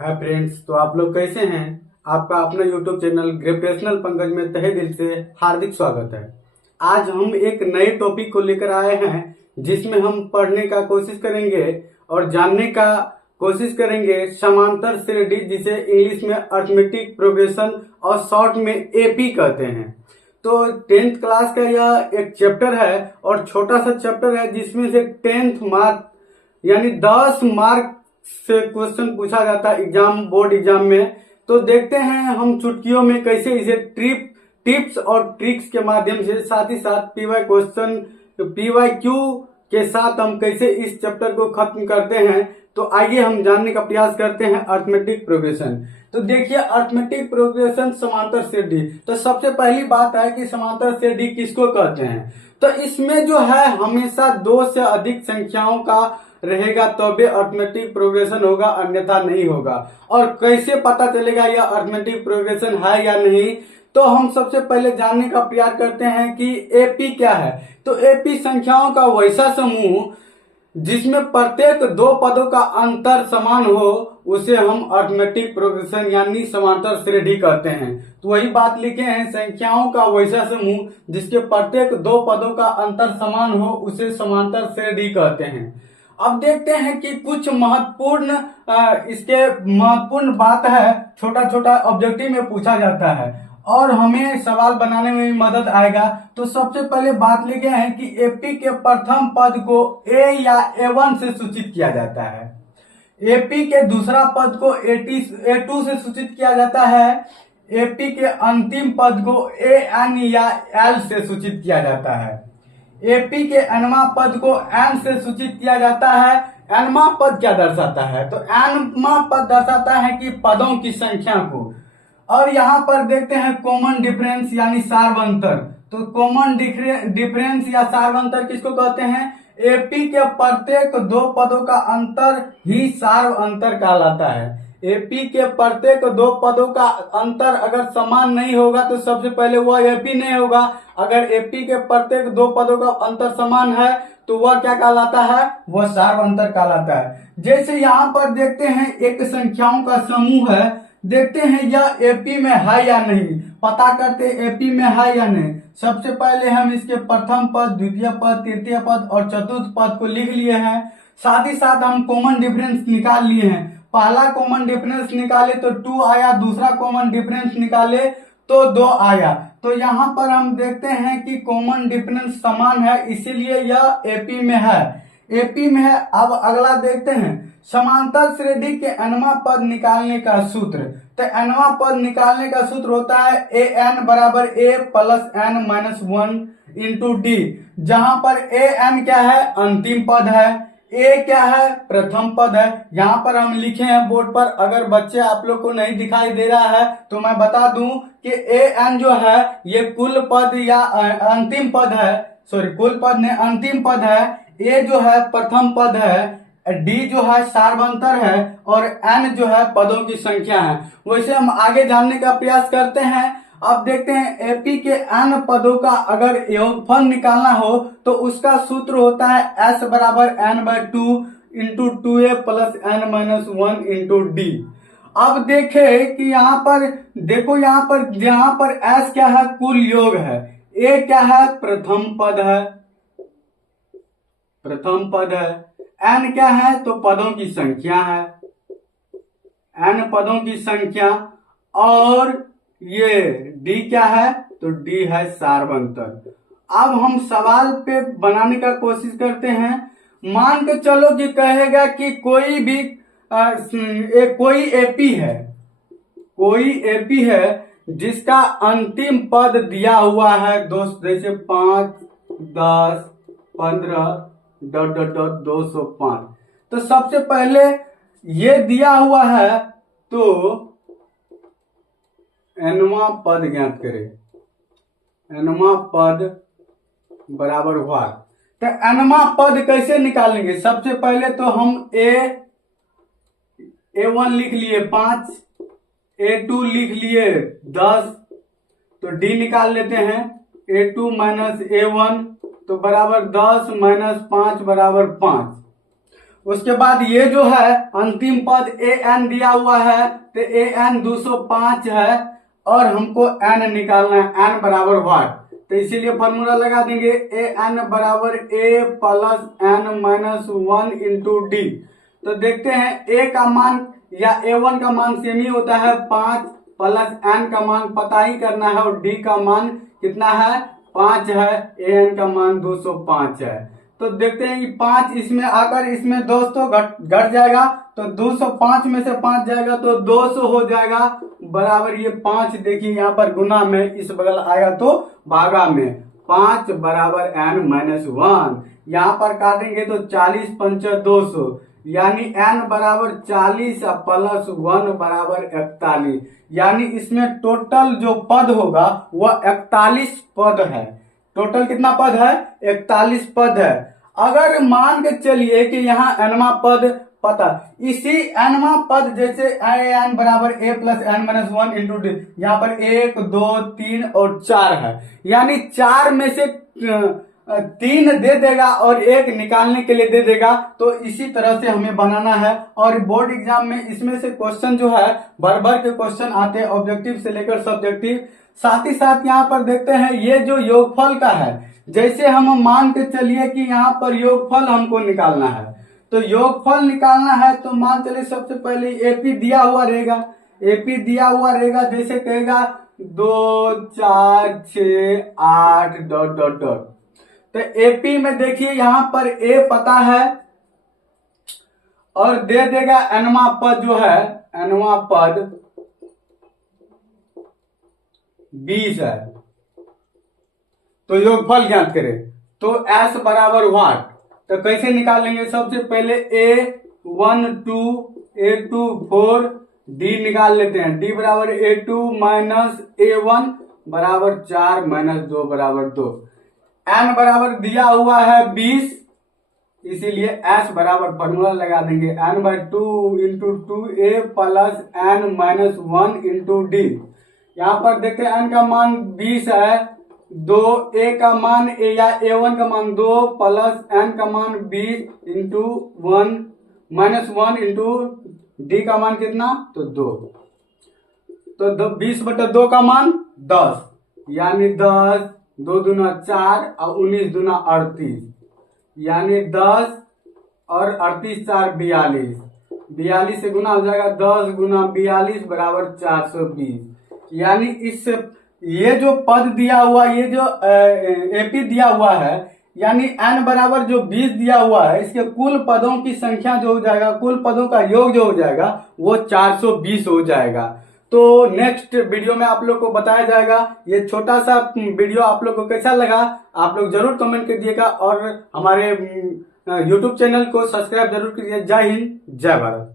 Hi friends, तो आप लोग कैसे हैं। आपका अपना यूट्यूब चैनल ग्रेविटेशनल पंकज में तहे दिल से हार्दिक स्वागत है। आज हम एक नए टॉपिक को लेकर आए हैं जिसमें हम पढ़ने का कोशिश करेंगे और जानने का कोशिश करेंगे समांतर श्रेणी, जिसे इंग्लिश में अर्थमेटिक प्रोग्रेशन और शॉर्ट में एपी कहते हैं। तो 10th क्लास का यह एक चैप्टर है और छोटा सा चैप्टर है जिसमें से 10th मार्क यानी 10 मार्क से क्वेश्चन पूछा जाता है बोर्ड एग्जाम में। तो देखते हैं हम चुटकियों में कैसे इसे टिप्स और ट्रिक्स के माध्यम से, साथ ही साथ PYQ के साथ हम कैसे इस चैप्टर को खत्म करते हैं। तो आइए हम जानने का प्रयास करते हैं अर्थमेटिक प्रोग्रेशन। तो देखिए, अर्थमेटिक प्रोग्रेशन समांतर श्रेणी। तो सबसे पहली बात है कि समांतर श्रेणी किसको कहते हैं। तो इसमें जो है हमेशा 2 से अधिक संख्याओं का रहेगा तभी अर्थमेटिक प्रोग्रेशन होगा, अन्यथा नहीं होगा। और कैसे पता चलेगा यह अर्थमेटिक प्रोग्रेशन है या नहीं, तो हम सबसे पहले जानने का प्रयास करते हैं कि एपी क्या है। तो एपी संख्याओं का वैसा समूह जिसमें प्रत्येक 2 पदों का अंतर समान हो उसे हम अर्थमेटिक प्रोग्रेशन यानी समांतर श्रेणी कहते हैं। तो वही बात लिखे हैं, संख्याओं का वैसा समूह जिसके प्रत्येक 2 पदों का अंतर समान हो उसे समांतर श्रेणी कहते हैं। अब देखते हैं कि कुछ इसके महत्वपूर्ण बात है, छोटा छोटा ऑब्जेक्टिव में पूछा जाता है और हमें सवाल बनाने में भी मदद आएगा। तो सबसे पहले बात लिखे हैं कि एपी के प्रथम पद को ए या A1 से सूचित किया जाता है। एपी के दूसरा पद को A2 से सूचित किया जाता है। एपी के अंतिम पद को AN या L से सूचित किया जाता है। एपी के nवां पद को n से सूचित किया जाता है। nवां पद क्या दर्शाता है, तो nवां पद दर्शाता है कि पदों की संख्या को। और यहाँ पर देखते हैं कॉमन डिफरेंस यानी सार्वंतर। तो कॉमन डिफरेंस या सार्वंतर किसको कहते हैं, एपी के प्रत्येक 2 पदों का अंतर ही सार्वंतर कहलाता है। एपी के प्रत्येक 2 पदों का अंतर अगर समान नहीं होगा तो सबसे पहले वह एपी नहीं होगा। अगर एपी के प्रत्येक 2 पदों का अंतर समान है तो वह क्या कहलाता है, वह सार्वंतर कहलाता है। जैसे यहाँ पर देखते हैं एक संख्याओं का समूह है, देखते हैं यह एपी में है या नहीं, पता करते एपी में है या नहीं। सबसे पहले हम इसके प्रथम पद, द्वितीय पद, तृतीय पद और चतुर्थ पद को लिख लिए हैं। साथ ही साथ हम कॉमन डिफरेंस निकाल लिए हैं। पहला कॉमन डिफरेंस निकाले तो 2 आया, दूसरा कॉमन डिफरेंस निकाले तो 2 आया। तो यहाँ पर हम देखते हैं कि कॉमन डिफरेंस समान है, इसीलिए यह एपी में है। एपी में है। अब अगला देखते हैं समांतर श्रेणी के nवां पद निकालने का सूत्र। तो nवां पद निकालने का सूत्र होता है an बराबर a plus n minus 1 into D, जहां पर an क्या है, अंतिम पद है, a क्या है, प्रथम पद है। यहाँ पर हम लिखे हैं बोर्ड पर, अगर बच्चे आप लोग को नहीं दिखाई दे रहा है तो मैं बता दूं कि an जो है ये कुल पद या अंतिम पद है, सॉरी कुल पद ने अंतिम पद है, a जो है प्रथम पद है, डी जो है सार्वंतर है और n जो है पदों की संख्या है। वैसे हम आगे जानने का प्रयास करते हैं। अब देखते हैं एपी के n पदों का अगर योगफल निकालना हो तो उसका सूत्र होता है s बराबर n/2 into 2a plus n minus 1 into D. अब देखे कि यहाँ पर देखो, यहाँ पर s क्या है, कुल योग है, a क्या है, प्रथम पद है, n क्या है, तो पदों की संख्या है, n पदों की संख्या, और ये d क्या है, तो d है सार्वंतर। अब हम सवाल पे बनाने का कोशिश करते हैं। मान के चलो कि कहेगा कि कोई एपी है जिसका अंतिम पद दिया हुआ है दोस्त, जैसे 5, 10, 15 ... 205। तो सबसे पहले ये दिया हुआ है तो nवां पद ज्ञात करें। nवां पद बराबर हुआ, तो nवां पद कैसे निकालेंगे, सबसे पहले तो हम A1 लिख लिए 5, A2 लिख लिए 10, तो D निकाल लेते हैं। A2 माइनस A1 तो बराबर 10 माइनस 5 बराबर 5। उसके बाद ये जो है अंतिम पद ए एन दिया हुआ है, तो ए एन 205 है और हमको एन निकालना है, एन बराबर व्हाट, तो इसीलिए फॉर्मूला लगा देंगे ए एन बराबर A plus N minus 1 into D. तो देखते हैं ए का मान या ए1 का मान सेम ही होता है 5 प्लस एन का मान पता ही करना है और डी का मान कितना है 5 है, ए एन का मान 205 है। तो देखते हैं कि 5 इसमें आकर इसमें 200 घट जाएगा, तो 205 में से 5 जाएगा तो 200 हो जाएगा बराबर ये 5, देखिए यहाँ पर गुना में इस बगल आएगा तो भागा में 5 बराबर एन माइनस 1, यहाँ पर काटेंगे तो 40 पंच 200, यानी एन बराबर 40 प्लस 1 बराबर 41, यानी इसमें टोटल जो पद होगा वह 41 पद है। टोटल कितना पद है 41 पद है। अगर मान के चलिए कि यहाँ एनवा पद पता, इसी एनवा पद जैसे एन बराबर A plus N minus 1 into D, यहाँ पर 1 2 3 और 4 है, यानी 4 में से 3 दे देगा और 1 निकालने के लिए दे देगा। तो इसी तरह से हमें बनाना है और बोर्ड एग्जाम में इसमें से क्वेश्चन जो है भर भर के क्वेश्चन आते हैं, ऑब्जेक्टिव से लेकर सब्जेक्टिव। साथ ही साथ यहाँ पर देखते हैं ये जो योगफल का है, जैसे हम मान के चलिए कि यहाँ पर योगफल हमको निकालना है, तो योगफल निकालना है तो मान चलिए सबसे पहले एपी दिया हुआ रहेगा, एपी दिया हुआ रहेगा, जैसे कहेगा 2 4 6 8 डॉट डॉट डॉट। तो एपी में देखिए यहाँ पर ए पता है और दे देगा एनवा पद जो है, एनवा पद 20 है, तो योगफल ज्ञात करें तो एस बराबर व्हाट, तो कैसे निकालेंगे, सबसे पहले A1 2 A2 4 डी निकाल लेते हैं, डी बराबर A2 माइनस A1 बराबर 4 माइनस 2 बराबर 2, एन बराबर दिया हुआ है 20, इसीलिए एस बराबर फॉर्मूला लगा देंगे n by 2 into 2A plus N minus 1 into D. यहाँ पर देखते हैं एन का मान 20 है, 2 ए का मान ए या A1 का मान 2 प्लस एन का मान 20 इंटू 1 माइनस 1 इंटू डी का मान कितना तो 2, तो 20/2 का मान 10, यानी 10 2 दूना 4 और 19 दूना 38, यानी 10 और 38 4 42, 42 से गुना हो जाएगा 10 गुना 42 बराबर 420, यानी इस ये जो पद दिया हुआ, ये जो एपी दिया हुआ है, यानी एन बराबर जो 20 दिया हुआ है, इसके कुल पदों की संख्या जो हो जाएगा, कुल पदों का योग जो हो जाएगा वो 420 हो जाएगा। तो नेक्स्ट वीडियो में आप लोग को बताया जाएगा। ये छोटा सा वीडियो आप लोग को कैसा लगा आप लोग जरूर कमेंट कीजिएगा और हमारे YouTube चैनल को सब्सक्राइब जरूर कीजिए। जय हिंद, जय भारत।